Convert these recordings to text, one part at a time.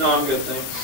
No, I'm good, thanks.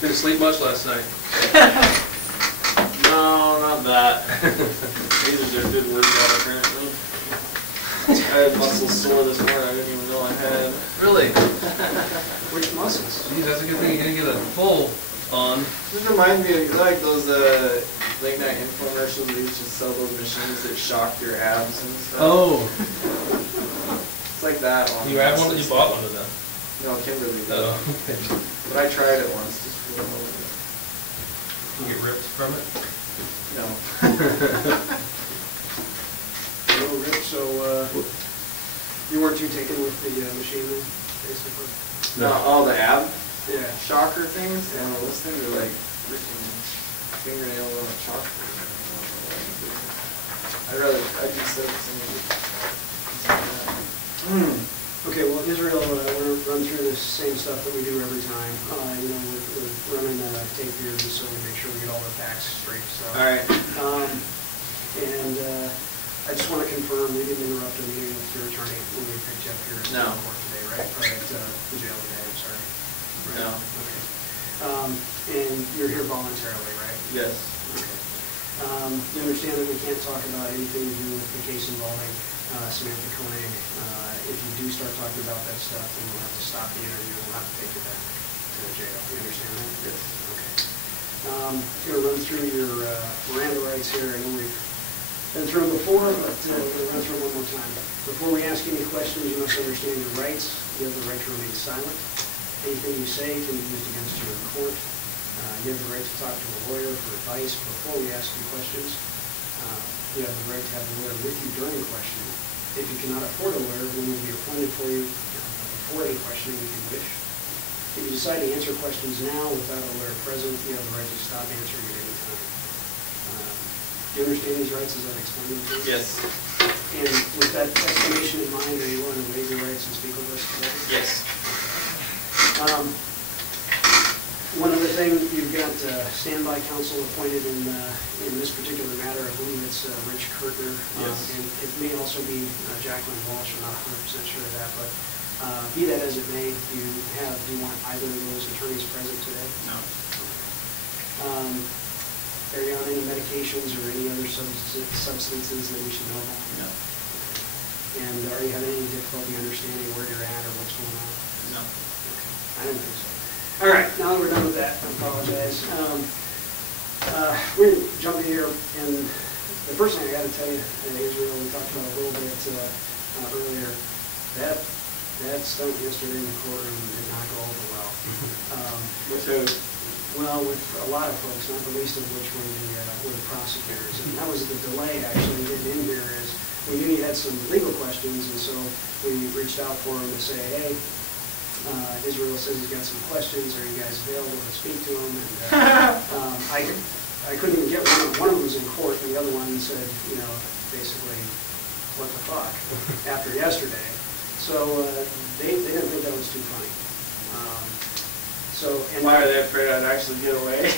Didn't sleep much last night. No, not that. These are just good workout apparently. I had muscles sore this morning I didn't even know I had. Really? Which muscles? Geez, that's a good thing you didn't get a full on. This reminds me of like those late night infomercials where you used to sell those machines that shock your abs and stuff. Oh. It's like that one. You had one? You bought one of them? No, Kimberly did. Oh. But I tried it once just for a little bit. You get ripped from it? No. No, Rick, so you weren't too taken with the machine then, basically? No, all the ab Yeah. shocker things? Yeah, those things are like freaking fingernails on a chalkboard. I'd be so Okay, well, Israel, we're going to run through this same stuff that we do every time. We're running tape here just so we make sure we get all the facts straight. So. All right. And I just want to confirm we didn't interrupt a meeting with your attorney when we picked you up here at the court today, right? Or at the jail today, I'm sorry. Right? No. Okay. And you're here voluntarily, right? Yes. Okay. You understand that we can't talk about anything to do with the case involving Samantha Koenig. If you do start talking about that stuff, then we'll have to stop the interview and we'll have to take you back to the jail. You understand that? Yes. Okay. I'm going to run through your Miranda rights here. I know we've been through them before, but we're going to run through them one more time. Before we ask any questions, you must understand your rights. You have the right to remain silent. Anything you say can be used against you in court. You have the right to talk to a lawyer for advice before we ask you questions. You have the right to have a lawyer with you during questioning. If you cannot afford a lawyer, one will be appointed for you before any questioning if you wish. If you decide to answer questions now without a lawyer present, you have the right to stop answering at any time. Do you understand these rights as I've explained them to you? Yes. And with that explanation in mind, are you willing to waive your rights and speak with us today? Yes. One other thing, you've got standby counsel appointed in this particular matter. I believe it's Rich Kirtner. Yes. And it may also be Jacqueline Walsh. I'm not 100% sure of that, but be that as it may, do you want either of those attorneys present today? No. Are you on any medications or any other substances that we should know about? No. And are you having any difficulty understanding where you're at or what's going on? No. Okay. I don't think so. All right, now that we're done with that, I apologize. We're going to jump in here, and the first thing I got to tell you, Israel, we talked about a little bit earlier, that stunt yesterday in the courtroom did not go over well. With who? Well, with a lot of folks, not the least of which were the prosecutors. And that was the delay, actually, getting in here is we knew you had some legal questions, and so we reached out for him to say, hey, Israel says he's got some questions. Are you guys available to speak to him? And I couldn't even get one. One of them was in court, and the other one said, basically, what the fuck, after yesterday. So they didn't think that was too funny. And why are they afraid I'd actually get away?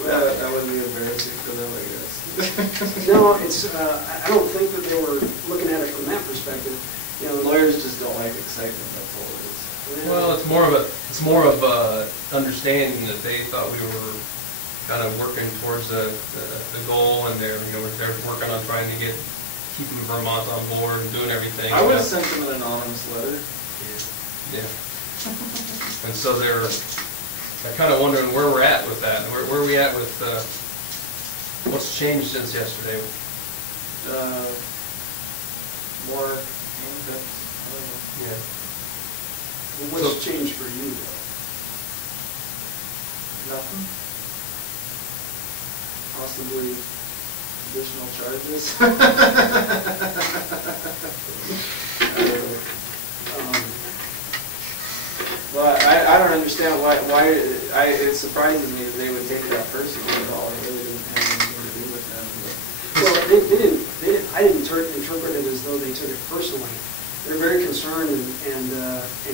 Well, that would be embarrassing for them, I guess. No, it's. I don't think that they were looking at it from that perspective. Lawyers just don't like excitement. That's all it is. Well, it's more of understanding that they thought we were kind of working towards the goal, and they're working on trying to keeping Vermont on board and doing everything. I would have sent them an anonymous letter. Yeah. And so they're kind of wondering where we're at with that. Where are we at with what's changed since yesterday? More. Yeah. Well, what's changed for you, though? Nothing. Possibly additional charges. Well, I don't understand why it surprises me that they would take it that personally at all. It really didn't have anything to do with them. Well, they didn't. I didn't interpret it as though they took it personally. They're very concerned and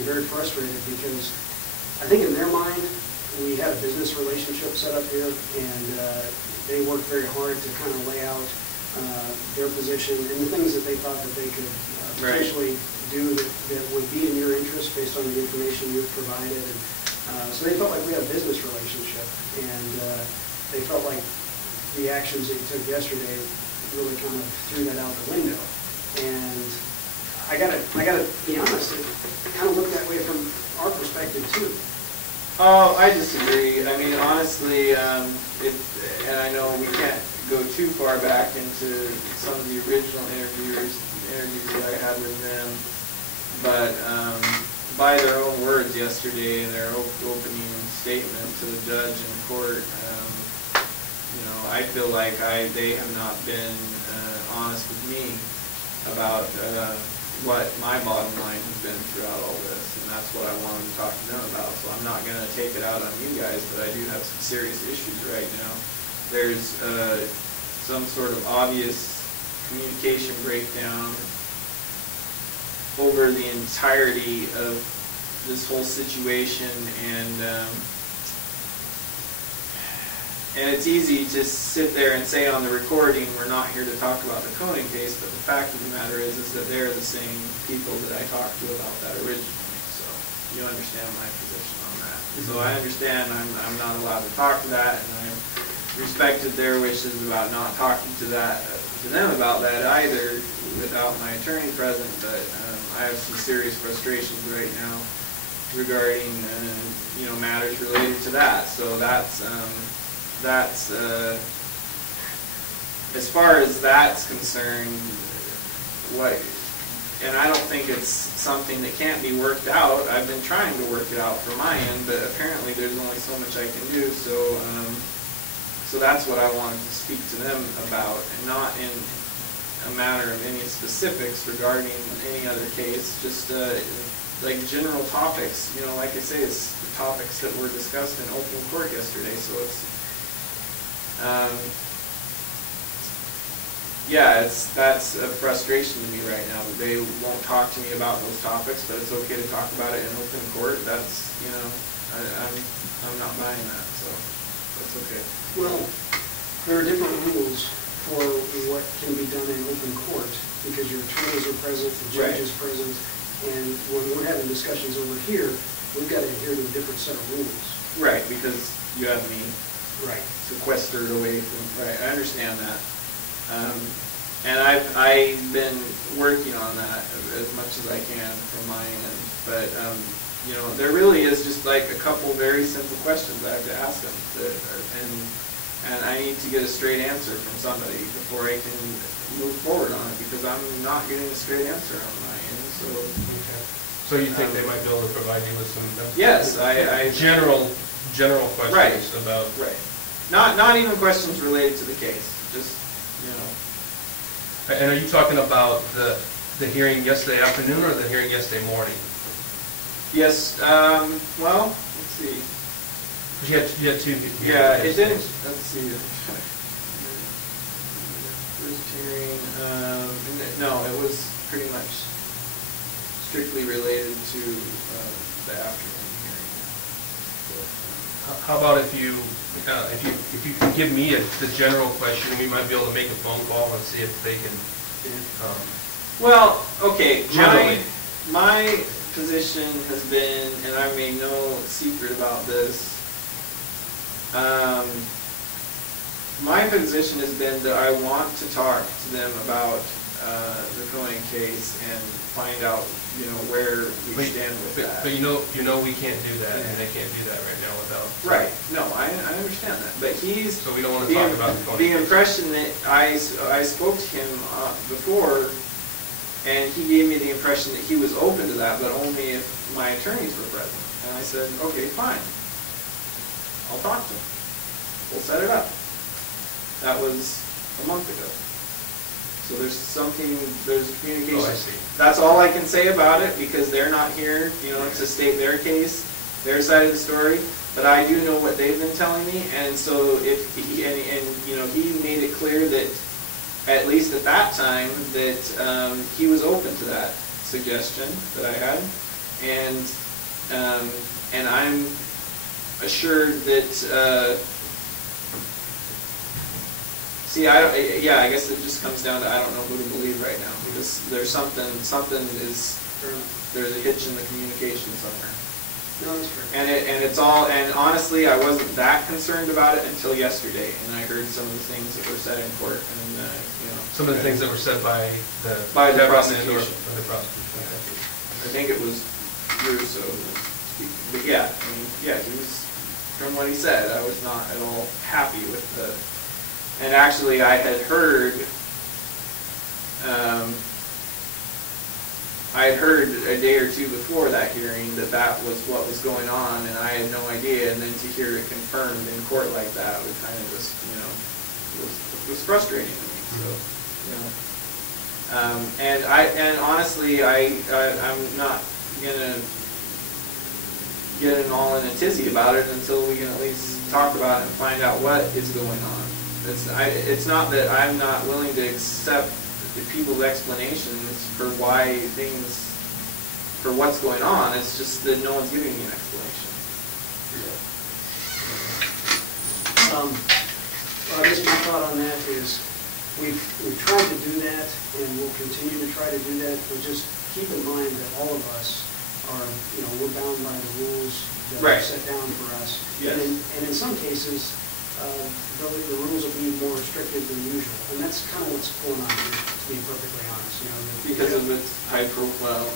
very frustrated because I think in their mind we had a business relationship set up here, and they worked very hard to kind of lay out their position and the things that they thought that they could potentially do that would be in your interest based on the information you've provided. And So they felt like we had a business relationship, and they felt like the actions that you took yesterday really kind of threw that out the window. And I gotta be honest, it kind of looked that way from our perspective too. Oh, I disagree. I mean, honestly, and I know we can't go too far back into some of the original interviews that I had with them, but by their own words yesterday in their opening statement to the judge in court, I feel like they have not been honest with me about what my bottom line has been throughout all this, and that's what I wanted to talk to them about. So I'm not going to take it out on you guys, but I do have some serious issues right now. There's some sort of obvious communication breakdown over the entirety of this whole situation, and it's easy to sit there and say on the recording, we're not here to talk about the Koenig case, but the fact of the matter is that they're the same people that I talked to about that originally. So you understand my position on that. So I understand I'm not allowed to talk to that, and I respected their wishes about not talking to them about that either without my attorney present, but I have some serious frustrations right now regarding matters related to that. So that's as far as that's concerned, and I don't think it's something that can't be worked out. I've been trying to work it out from my end, but apparently there's only so much I can do. So that's what I wanted to speak to them about, and not in a matter of any specifics regarding any other case, just like general topics. Like I say, it's the topics that were discussed in open court yesterday. So it's that's a frustration to me right now that they won't talk to me about those topics, but it's okay to talk about it in open court. That's I'm not buying that, so that's okay. Well, there are different rules for what can be done in open court because your attorneys are present, the judge is present, and when we're having discussions over here, we've got to adhere to a different set of rules. Right, because you have me sequestered away from. Right, I understand that. And I've been working on that as much as I can from my end. But, there really is just like a couple very simple questions I have to ask them. And I need to get a straight answer from somebody before I can move forward on it, because I'm not getting a straight answer on my end. So, So you think they might be able to provide you with some yes, I general questions about... Right. Not even questions related to the case. Just, And are you talking about the hearing yesterday afternoon or the hearing yesterday morning? Yes. Well, let's see. Because you had two. Yeah, it didn't. Let's see. First hearing. No, it was pretty much strictly related to the afternoon hearing. How about if you can give me the general question, we might be able to make a phone call and see if they can. Well, okay. Generally. My position has been, and I made no secret about this. My position has been that I want to talk to them about the Koenig case and find out, where we stand with that. But you know we can't do that, and they can't do that right now without. Right. No, I understand that. But So we don't want to talk about the Koenig the impression that I spoke to him before, and he gave me the impression that he was open to that, but only if my attorneys were present. And I said, okay, fine. I'll talk to him. We'll set it up. That was a month ago. So there's communication. Oh, I see. That's all I can say about it, because they're not here, to state their case, their side of the story. But I do know what they've been telling me, and so if he made it clear that, at least at that time, that he was open to that suggestion that I had, and I'm assured that. I guess it just comes down to I don't know who to believe right now, because there's there's a hitch in the communication somewhere. No, that's fair. And it's all, and honestly, I wasn't that concerned about it until yesterday, and I heard some of the things that were said in court, and some of the things that were said by the prosecution. Or the prosecution. I think it was Russo who was speaking. But yeah, I mean, yeah, he was, from what he said, I was not at all happy with the, and actually I had heard a day or two before that hearing that was what was going on, and I had no idea, and then to hear it confirmed in court like that was kind of just, was frustrating to me, so, and honestly, I'm not gonna get all in a tizzy about it until we can at least talk about it and find out what is going on. It's not that I'm not willing to accept people's explanations for for what's going on. It's just that no one's giving me an explanation. Well, I guess my thought on that is we've tried to do that, and we'll continue to try to do that, but just keep in mind that all of us are, we're bound by the rules that are set down for us. Yes. And in some cases, the rules will be more restrictive than usual, and that's kind of what's going on here, to be perfectly honest. Because of its high profile.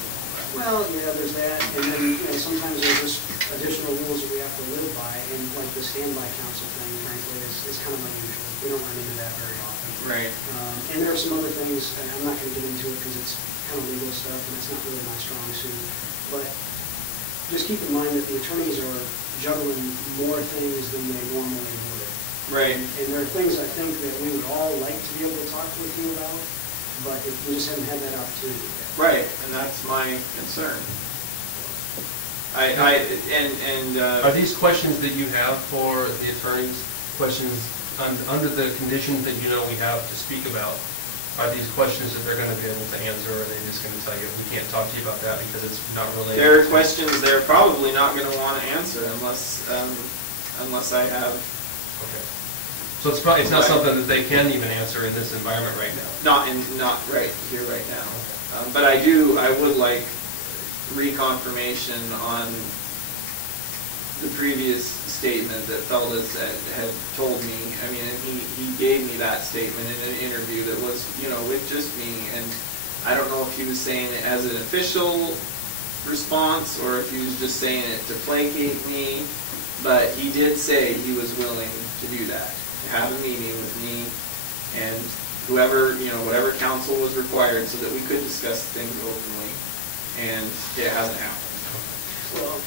Well, yeah, there's that, and then sometimes there's just additional rules that we have to live by, and like the standby counsel thing, frankly, is kind of unusual. We don't run into that very often. Right. And there are some other things, and I'm not going to get into it because it's kind of legal stuff, and it's not really my strong suit. But just keep in mind that the attorneys are juggling more things than they normally would. Right. And there are things I think that we would all like to be able to talk with you about, but we just haven't had that opportunity yet. Right, and that's my concern. Are these questions that you have for the attorneys, questions under the conditions that we have to speak about? Are these questions that they're going to be able to answer, or are they just going to tell you, we can't talk to you about that because it's not related? There are questions they're probably not going to want to answer unless I have... Okay. So it's not something that they can even answer in this environment right now? Not right here, right now. But I would like reconfirmation on the previous statement that Feldes had told me. I mean, he gave me that statement in an interview that was, with just me, and I don't know if he was saying it as an official response or if he was just saying it to placate me, but he did say he was willing to do that, to have a meeting with me and whoever, whatever counsel was required so that we could discuss things openly, and it hasn't happened. Well,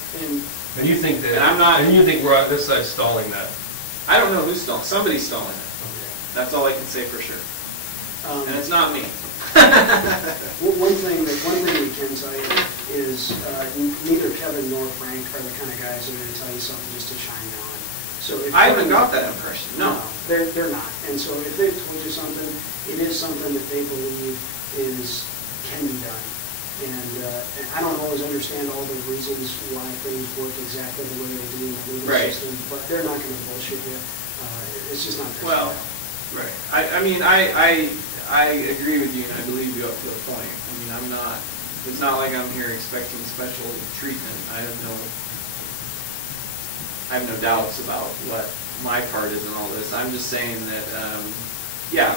and you think that, and I'm not, and you think we're on this side stalling that? I don't know who's stalling. Somebody's stalling it. Okay. That's all I can say for sure. And it's not me. One thing we can tell you is neither Kevin nor Frank are the kind of guys that are going to tell you something just to shine you on. So I haven't got that impression. No, they're not. And so if they've told you something, it is something that they believe can be done. And I don't always understand all the reasons why things work exactly the way they do in the legal system, but they're not going to bullshit you. It's just not their style. Right. I agree with you, and I believe you up to a point. I mean, it's not like I'm here expecting special treatment. I have no doubts about what my part is in all this. I'm just saying that,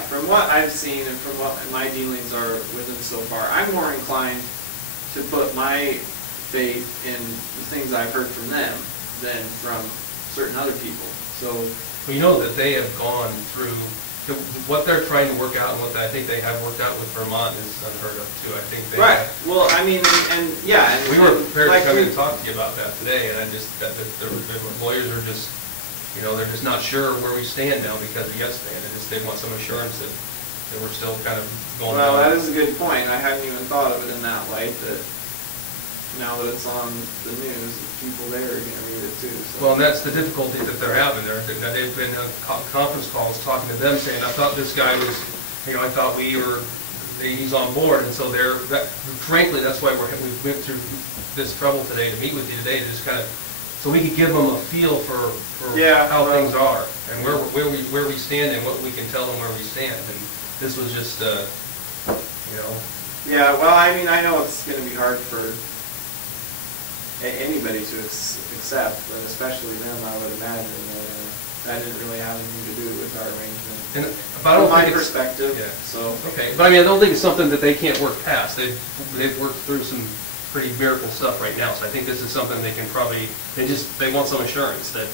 from what I've seen and from what my dealings are with them so far, I'm more inclined to put my faith in the things I've heard from them than from certain other people. So, well, you know that they have gone through what they're trying to work out, and what I think they have worked out with Vermont is unheard of too. I think they have. Well, I mean, and we were prepared to come in and talk to you about that today, and the lawyers are just, they're just not sure where we stand now because of yesterday, and they want some assurance that we're still kind of going. Well, that is a good point. I hadn't even thought of it in that light. That now that it's on the news, people there are going to read it too. So. Well, and that's the difficulty that they're having. They've been on conference calls talking to them, saying, "I thought this guy was, I thought he's on board." And so frankly, that's why we went through this trouble today to meet with you today, to just kind of, so we could give them a feel for how things are and where we stand and what we can tell them where we stand. And this was just, Yeah. Well, I mean, I know it's going to be hard for anybody to accept, but especially them, I would imagine. That didn't really have anything to do with our arrangement. And, but I don't From my think it's- perspective, Yeah. so. Okay, but I mean, I don't think it's something that they can't work past. They've worked through some pretty miracle stuff right now, so I think this is something they can probably, they want some assurance that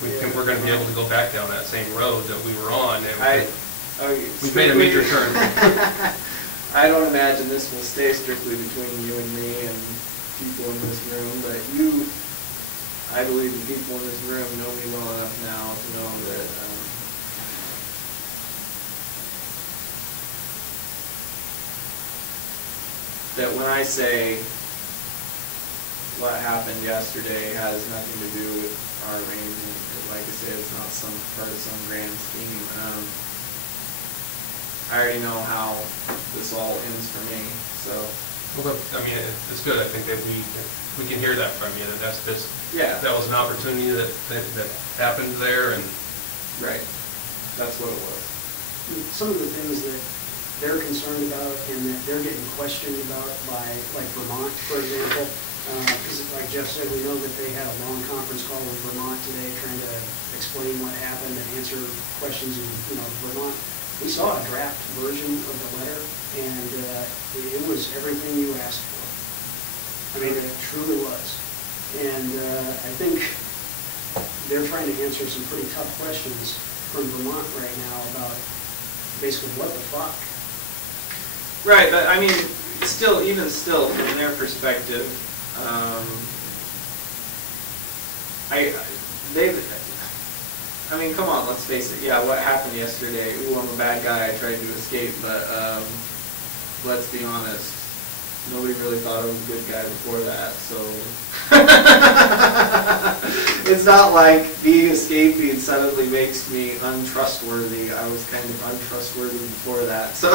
we're going to be able to go back down that same road that we were on. And we've made a major turn. I don't imagine this will stay strictly between you and me and people in this room, but I believe the people in this room know me well enough now to know that when I say what happened yesterday has nothing to do with our arrangement, like I said, it's not some part of some grand scheme. I already know how this all ends for me, so. Well, I mean, it's good. I think that we can hear that from you. That that was an opportunity that happened there, and right, that's what it was. Some of the things that they're concerned about and that they're getting questioned about by, like Vermont, for example, because like Jeff said, we know that they had a long conference call with Vermont today trying to explain what happened and answer questions in Vermont. We saw a draft version of the letter, and it was everything you asked for. I mean, it truly was. And I think they're trying to answer some pretty tough questions from Vermont right now about basically what the fuck. Right, but I mean, even still, from their perspective, I mean, come on, let's face it. Yeah, what happened yesterday? Ooh, I'm a bad guy. I tried to escape, but let's be honest. Nobody really thought I was a good guy before that, so it's not like being escaping suddenly makes me untrustworthy. I was kind of untrustworthy before that, so.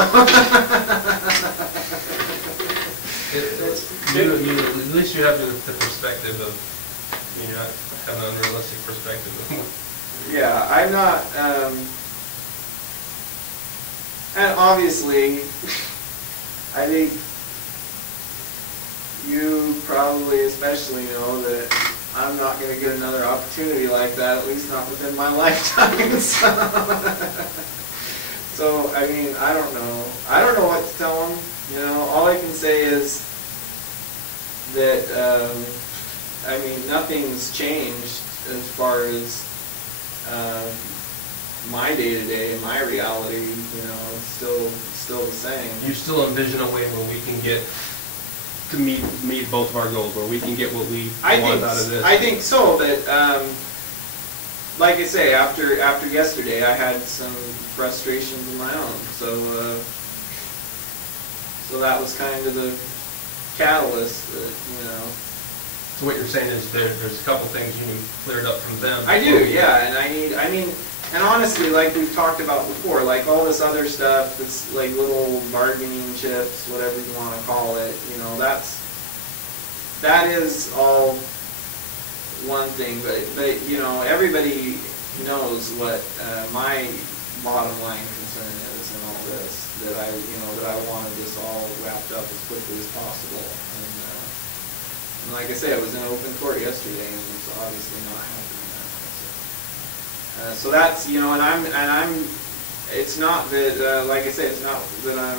At least you have the perspective of, have an unrealistic perspective of. Yeah, I'm not, and obviously, I think you probably especially know that I'm not going to get another opportunity like that, at least not within my lifetime. So, I mean, I don't know. I don't know what to tell them. All I can say is that, I mean, nothing's changed as far as my day-to-day and my reality, it's still the same. You still envision a way where we can get to meet both of our goals, where we can get what we want out of this? I think so, but like I say, after yesterday, I had some frustrations of my own. So that was kind of the catalyst that, So what you're saying is there's a couple things you need cleared up from them. I do, yeah, and and honestly, like we've talked about before, like all this other stuff, that's like little bargaining chips, whatever you want to call it, that is all one thing, but everybody knows what my bottom line concern is in all this, that I wanted this all wrapped up as quickly as possible. And like I said, it was in open court yesterday, and it's obviously not happening now. So that's, and I'm, it's not that, like I said, it's not that I'm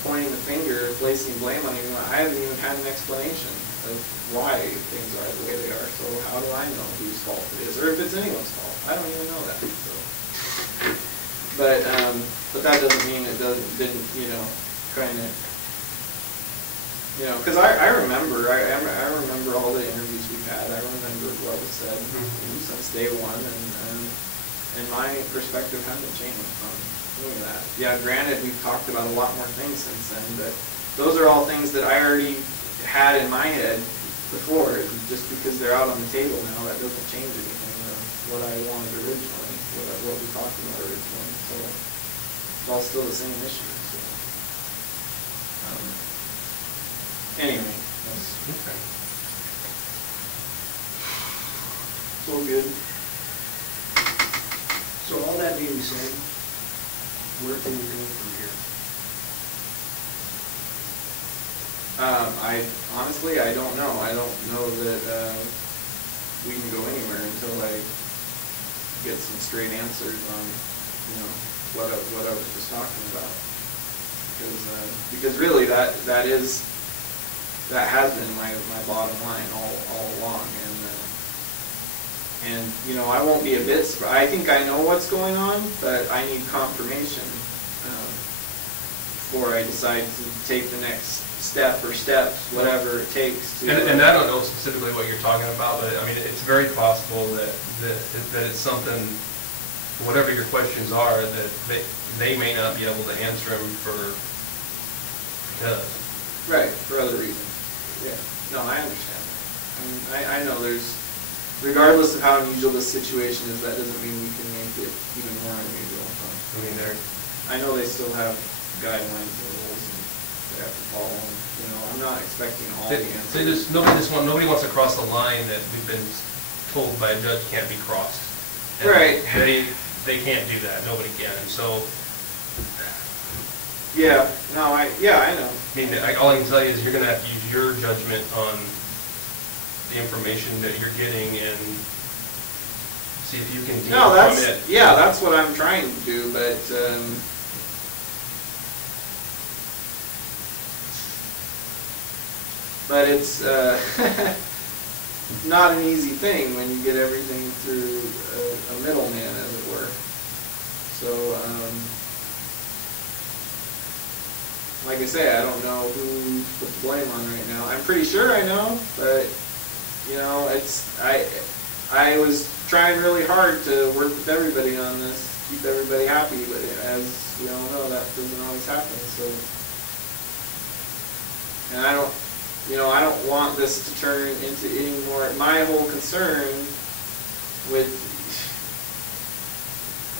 pointing the finger, placing blame on anyone. I haven't even had an explanation of why things are the way they are. So how do I know whose fault it is, or if it's anyone's fault? I don't even know that. So. But that doesn't mean it didn't, kind of. Because I remember all the interviews we've had. I remember what was said since day one, and my perspective hasn't changed from doing that. Yeah, granted, we've talked about a lot more things since then, but those are all things that I already had in my head before. Just because they're out on the table now, that doesn't change anything of what I wanted originally, what we talked about originally. So it's all still the same issue. So. Anyway, that's okay. It's all good. So all that being said, where can we go from here? I don't know. I don't know that we can go anywhere until I get some straight answers on, what I was just talking about. Because really that has been my bottom line all along, and I won't be a bit surprised. I think I know what's going on, but I need confirmation before I decide to take the next step or steps, whatever it takes to. And I don't know specifically what you're talking about, but I mean, it's very possible that it's something, whatever your questions are, that they may not be able to answer them because. Right, for other reasons. Yeah. No, I understand that. I mean, I know there's, regardless of how unusual this situation is, that doesn't mean we can make it even more unusual. I mean, I know they still have guidelines and rules and they have to follow them. I'm not expecting all the answers. Nobody wants to cross the line that we've been told by a judge can't be crossed. And right. They can't do that. Nobody can. And so. Yeah. No. I know. I mean, all I can tell you is you're going to have to use your judgment on the information that you're getting and see if you can. No, that's what I'm trying to do, but. But it's not an easy thing when you get everything through a middleman, as it were. So, like I say, I don't know who to put the blame on right now. I'm pretty sure I know, but I was trying really hard to work with everybody on this, keep everybody happy, but as we all know, that doesn't always happen. So, and I don't want this to turn into any more. My whole concern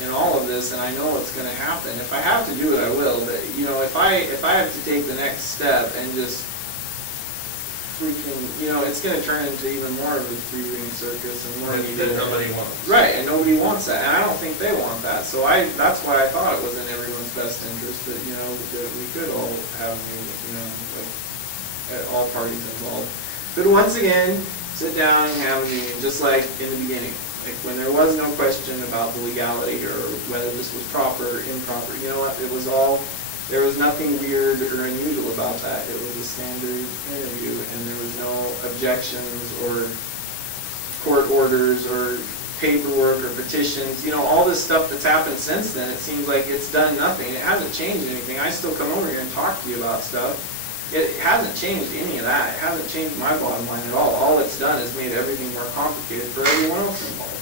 in all of this, and I know it's going to happen. If I have to do it, I will. But if I have to take the next step and just freaking, it's going to turn into even more of a three-ring circus and more that nobody wants. Right, and nobody wants that, and I don't think they want that. So that's why I thought it was in everyone's best interest that that we could all have all parties involved. But once again, sit down and have a meeting, just like in the beginning. Like when there was no question about the legality or whether this was proper or improper. You know what? There was nothing weird or unusual about that. It was a standard interview, and there was no objections or court orders or paperwork or petitions. All this stuff that's happened since then, it seems like it's done nothing. It hasn't changed anything. I still come over here and talk to you about stuff. It hasn't changed any of that. It hasn't changed my bottom line at all. All it's done is made everything more complicated for everyone else involved.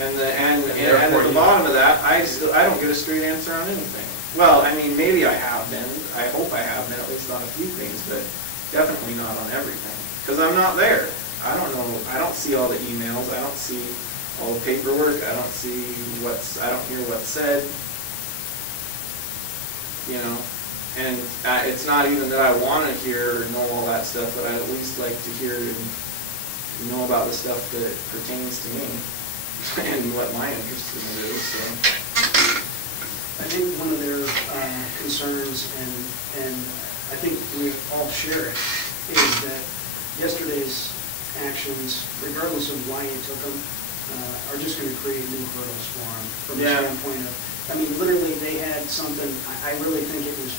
And at the bottom of that, I don't get a straight answer on anything. Well, I mean, maybe I have been. I hope I have been, at least on a few things, but definitely not on everything. Because I'm not there. I don't know. I don't see all the emails. I don't see all the paperwork. I don't hear what's said. And it's not even that I want to hear or know all that stuff, but I'd at least like to hear and know about the stuff that pertains to me and what my interest in it is. So. I think one of their concerns, and I think we all share it, is that yesterday's actions, regardless of why you took them, are just going to create new hurdles for them from the standpoint of, literally they had something, I really think it was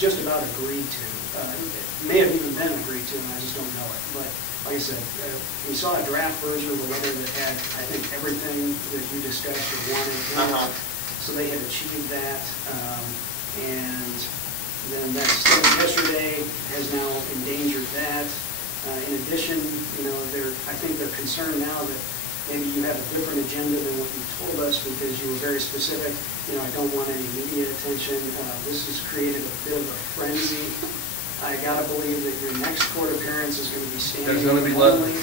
just about agreed to. It may have even been agreed to, and I just don't know it. But like I said, we saw a draft version of the letter that had, I think, everything that you discussed or wanted in it. So they had achieved that. And then that stuff yesterday has now endangered that. In addition, I think they're concerned now that maybe you have a different agenda than what you told us because you were very specific. I don't want any media attention. This has created a bit of a frenzy. I gotta believe that your next court appearance is going to be standing only.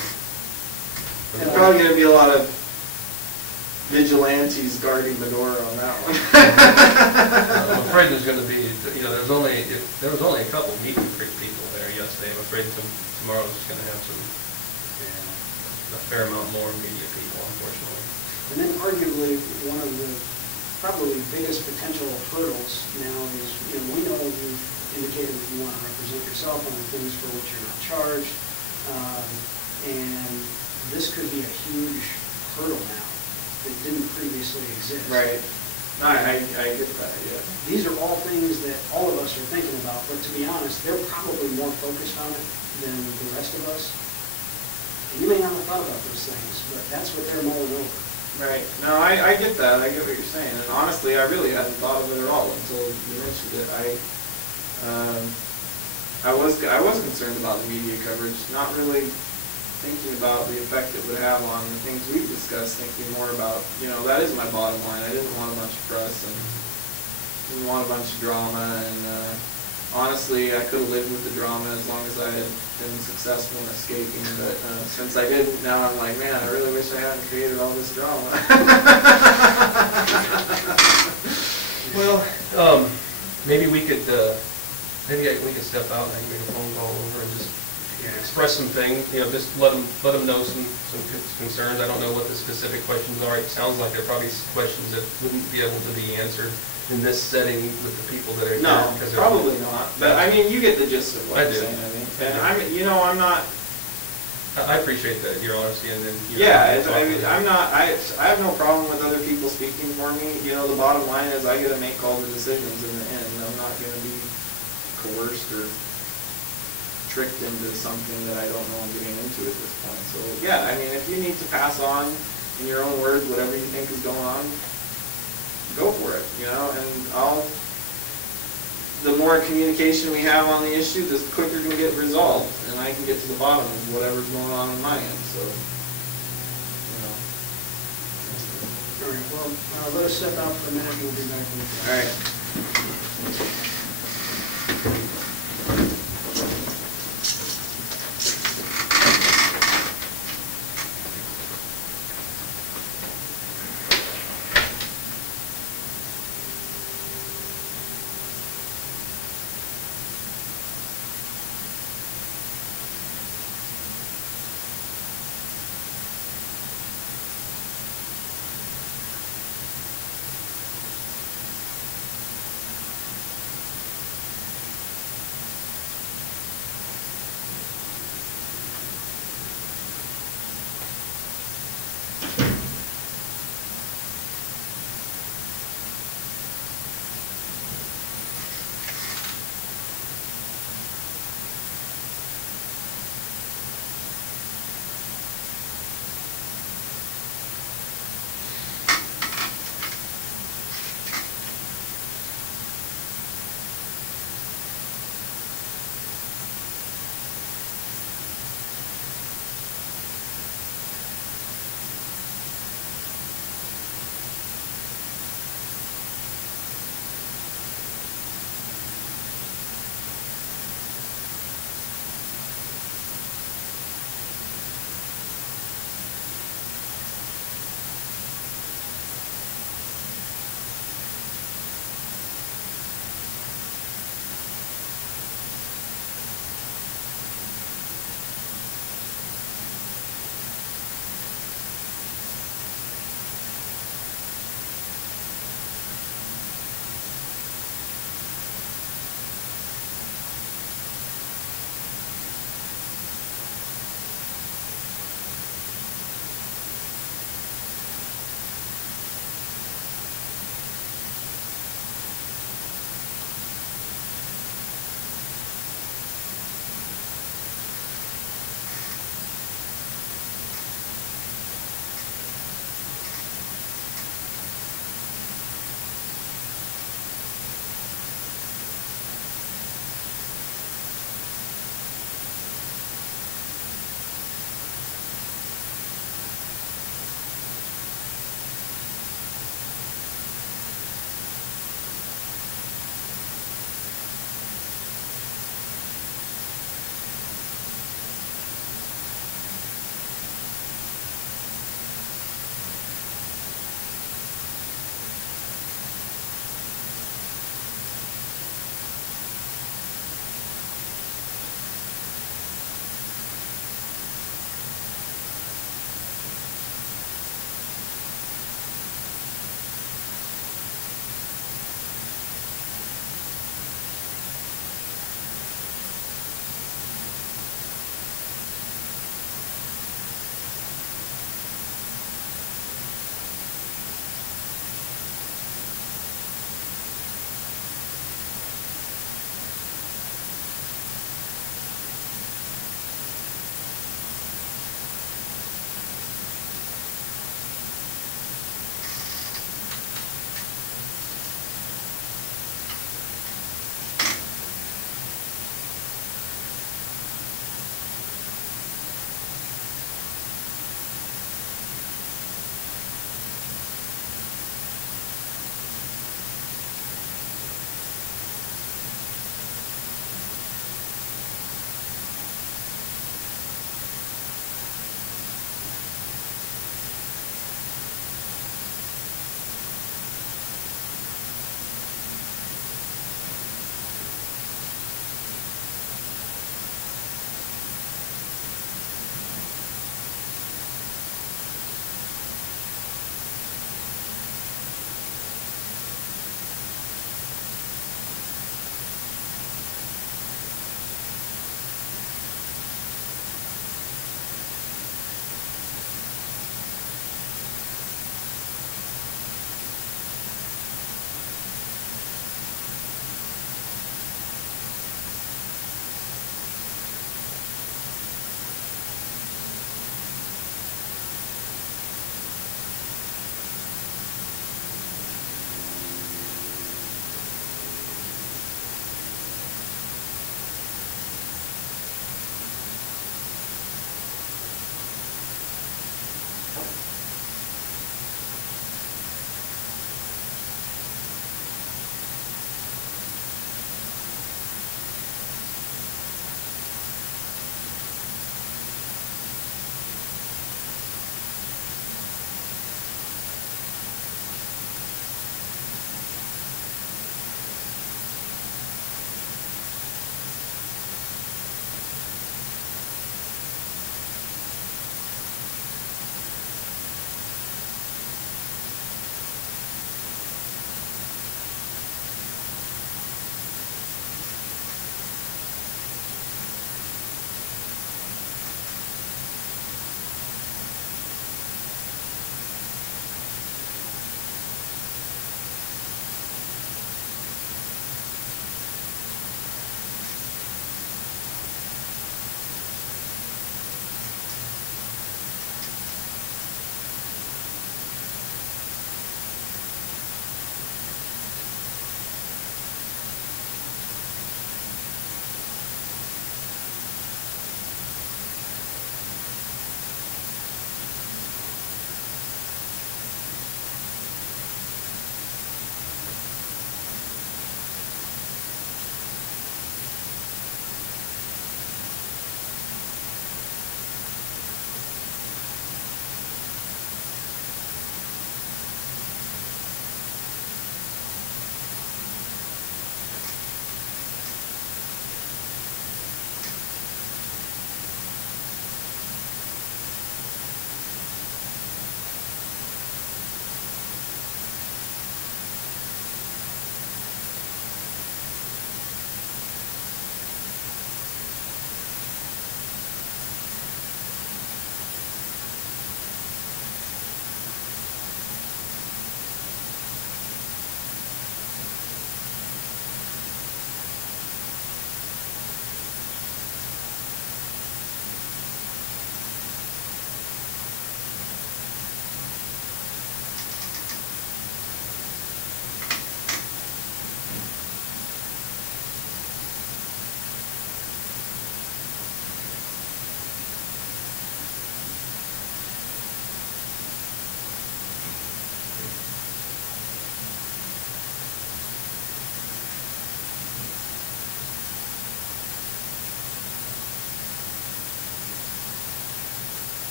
There's probably going to be a lot of vigilantes guarding the door on that one. I'm afraid there's going to be, there was only a couple meet and greet people there yesterday. I'm afraid tomorrow's just going to have a fair amount more media people, unfortunately. And then arguably one of the probably biggest potential hurdles now is, we know you've indicated that you want to represent yourself on the things for which you're not charged. And this could be a huge hurdle now that didn't previously exist. Right. No, I get that, yeah. These are all things that all of us are thinking about, but to be honest, they're probably more focused on it than the rest of us. And you may not have thought about those things, but that's what they're mulling over. Right. No, I get that. I get what you're saying. And honestly, I really hadn't thought of it at all until you mentioned it. I was concerned about the media coverage, not really thinking about the effect it would have on the things we've discussed, thinking more about, that is my bottom line. I didn't want a bunch of press and didn't want a bunch of drama, and honestly, I could have lived with the drama as long as I had been successful in escaping, but since I didn't, now I'm like, man, I really wish I hadn't created all this drama. Well, maybe we could step out and make a phone call over and just express some things, just let them know some concerns. I don't know what the specific questions are. It sounds like they're probably questions that wouldn't be able to be answered in this setting with the people that are here. No, probably not. But I mean, you get the gist of what I'm saying. I'm not. I appreciate that, your honesty, and then. I have no problem with other people speaking for me. The bottom line is I get to make all the decisions in the end. I'm not going to be coerced or tricked into something that I don't know I'm getting into at this point. So yeah, I mean, if you need to pass on in your own words whatever you think is going on, go for it, and the more communication we have on the issue, the quicker it can get resolved, and I can get to the bottom of whatever's going on my end, so, All right, well, let us step out for a minute and we'll be back with you. All right.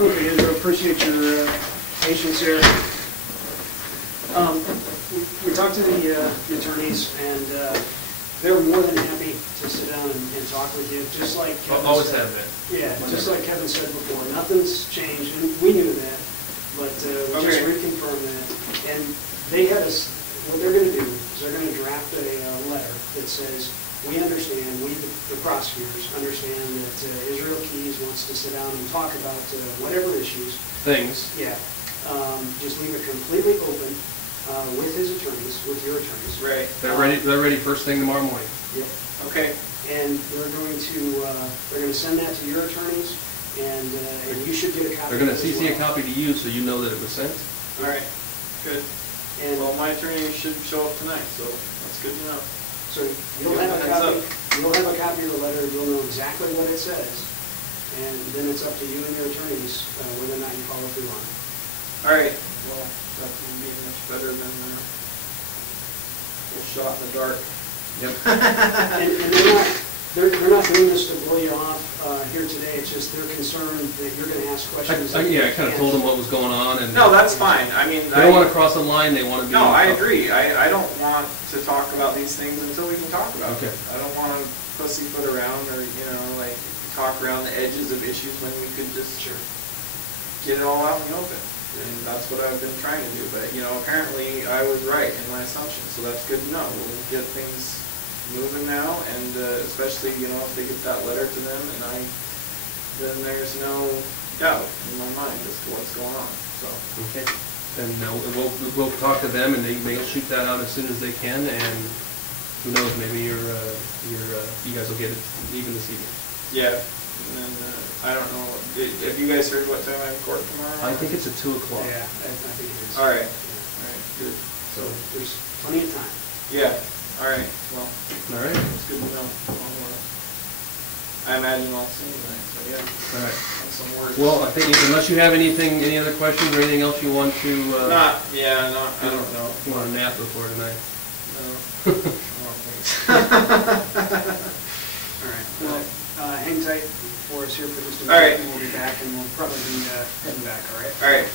Okay, Israel, appreciate your patience here. We talked to the attorneys, and they're more than happy to sit down and talk with you, just like Kevin Always said. have been. Yeah, just like Kevin said before, nothing's changed, and we knew that, but we just reconfirmed that. And they had us, what they're going to do is they're going to draft a letter that says, we understand, we, the prosecutors, understand that Israel Keys wants to sit down and talk about whatever issues. Things. Yeah. Just leave it completely open with his attorneys, with your attorneys. Right. They're ready. They're ready first thing tomorrow morning. Yep. Okay. And they're going to send that to your attorneys, and you should get a copy. They're going to of it as CC a well. copy to you so you know that it was sent. All right. Good. And Well, my attorney should show up tonight, so that's good to know. so you'll have a Heads copy. up. You'll have a copy of the letter. You'll know exactly what it says, and then it's up to you and your attorneys whether or not you follow through on it. All right. Well, that would be much better than a shot in the dark. Yep. And they're not doing this to blow you off here today. It's just they're concerned that you're going to ask questions. I kind of told them what was going on, and No, that's fine. I mean, they don't want to cross the line. They want to be. No, I agree. I don't want to talk about these things until we can talk about Okay. them. I don't want to pussyfoot around or, like talk around the edges of issues when we could just get it all out in the open. And that's what I've been trying to do. But, apparently I was right in my assumption, so that's good to know. We'll get things moving now, and especially, if they get that letter to them, and then there's no doubt in my mind as to what's going on. So. Okay. And we'll talk to them, and they'll shoot that out as soon as they can. And who knows? Maybe you guys will get it even this evening. Yeah. And then I don't know. Have you guys heard what time I have court tomorrow? I think it's at 2 o'clock. Yeah, I think it is. All right. Yeah. All right. Good. So there's plenty of time. Yeah. All right. Well, All right. it's good to know. I imagine I'll see you tonight. So yeah. All right. And some words. Well, I think unless you have any other questions or anything else you want to. I don't know. You want a nap before tonight? No. I don't think so. All right. Well, hang tight for us here for just a minute. All right. And we'll be back, and we'll probably be heading back. All right. All right.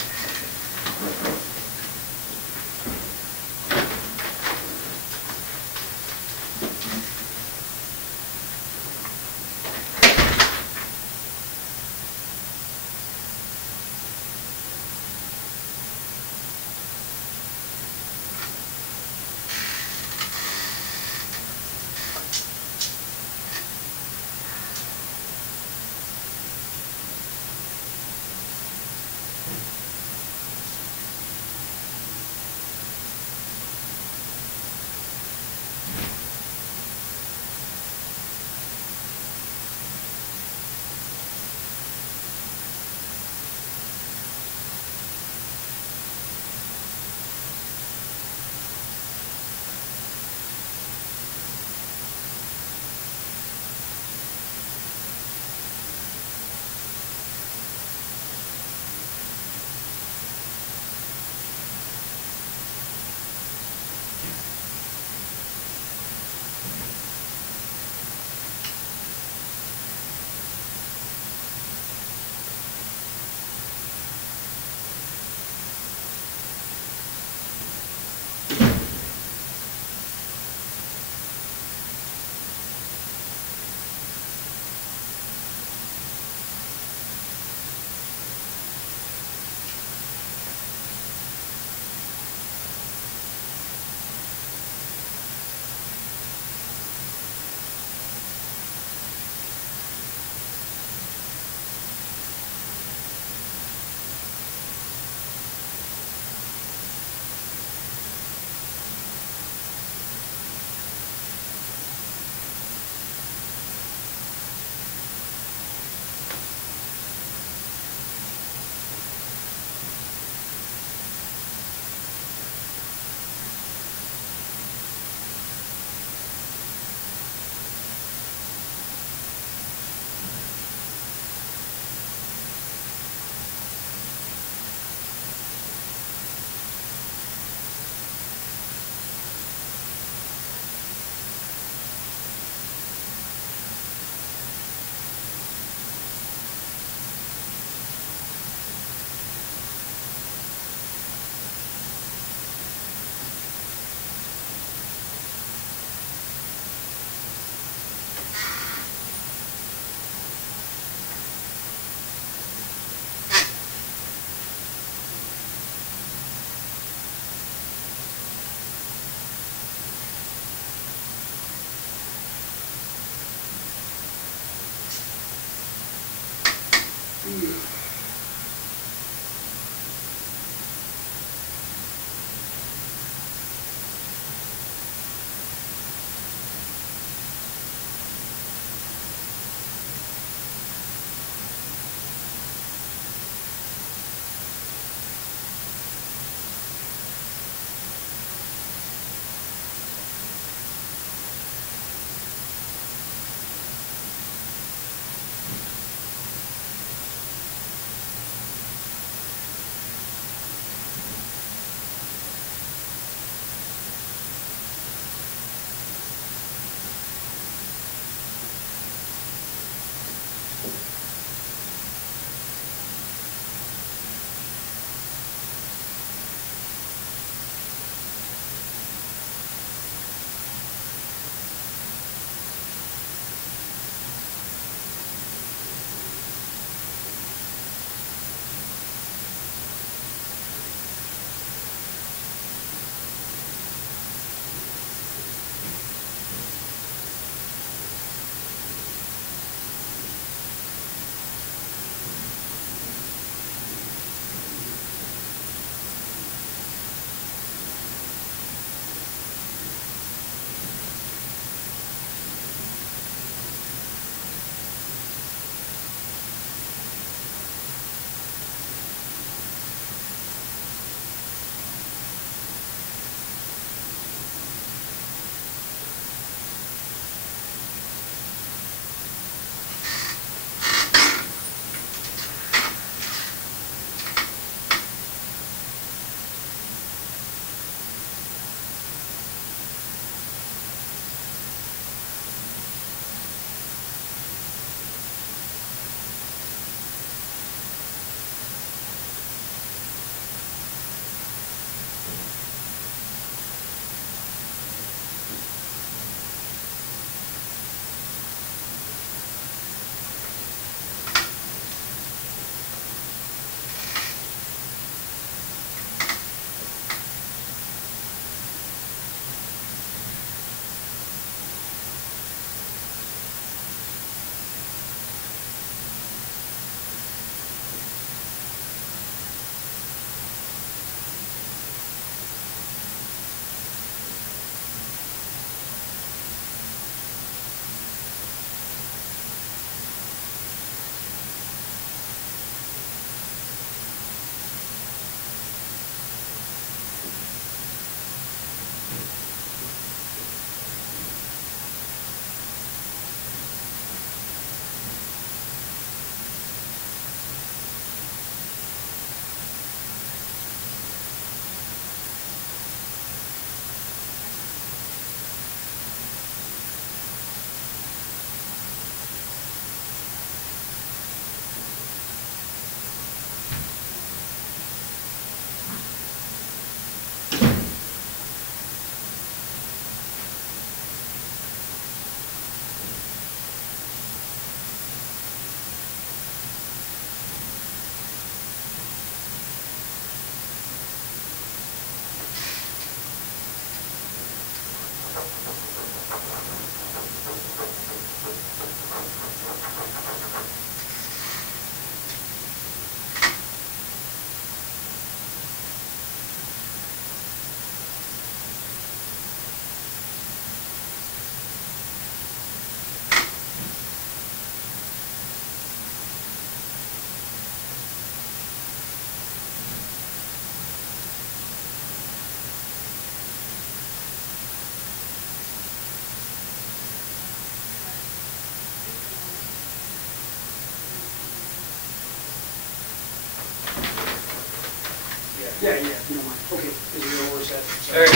Yeah, yeah, no mind. Okay, is your order set? All right.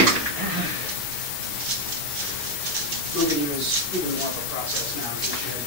Moving you is even more of a process now than it should.